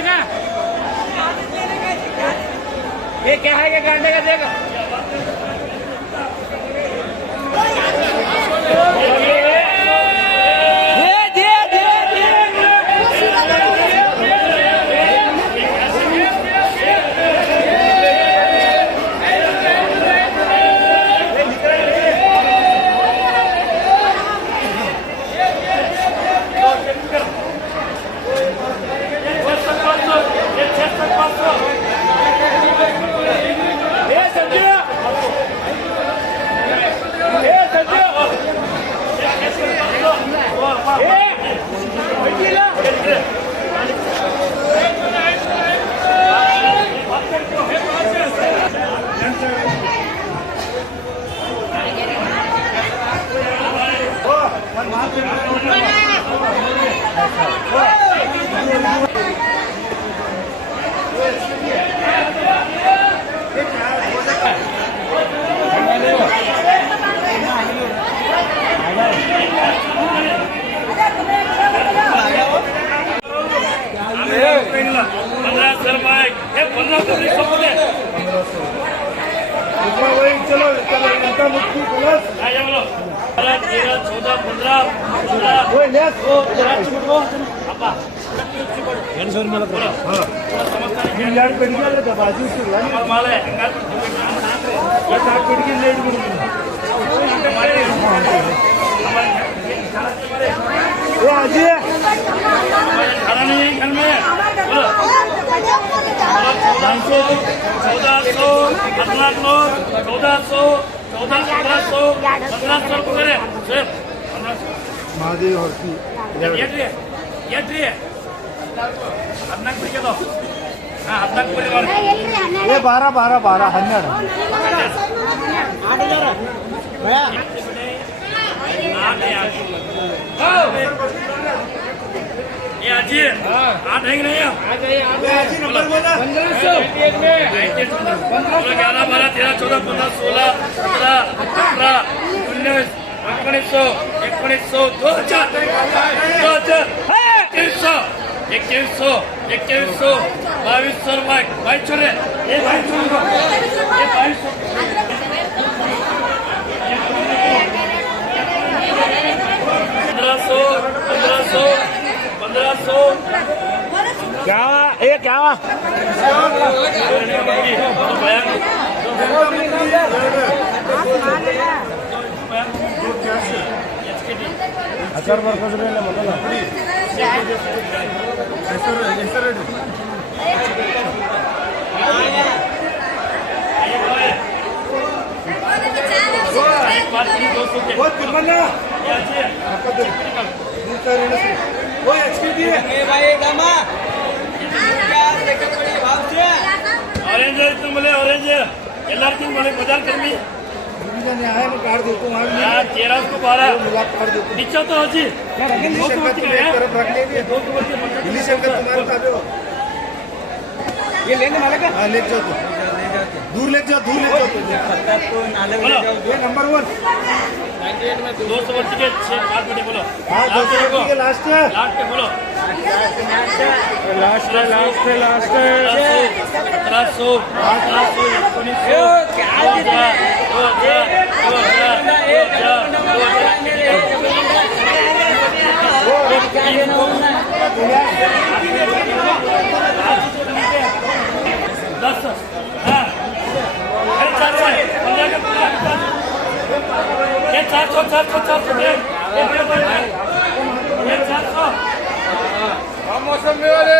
गांडे का ये क्या है कि गांडे का देगा चलो इनका मुक्ति प्लस 13, 14, 15, महादेव हरती ये 12 12 12 12 ये आजी 8 है कि नहीं? नंबर बोला 1500 11 12 13 14 15 16 17 18 19 1900 2000 2100 2200 रुपये 2200 ये 1500 क्या ये क्या हजार वर्ष ऑरेंज बोले ऑरेंज ಎಲ್ಲರಿಗೂ बोले बाजार कर्मी कार्ड देता हूँ 13 को 12 कार्ड देता नीचे तो हाजी दिल्ली शंकर तुम्हारे ताबे हो ये लेने वाला का ले जाओ दूर ले जाओ ये नंबर 1 98 में 200 वर्ष के 6 5 मिनट बोलो हाँ 200 के लास्ट पे बोलो लास्ट 1700 1800 मौसम में वाले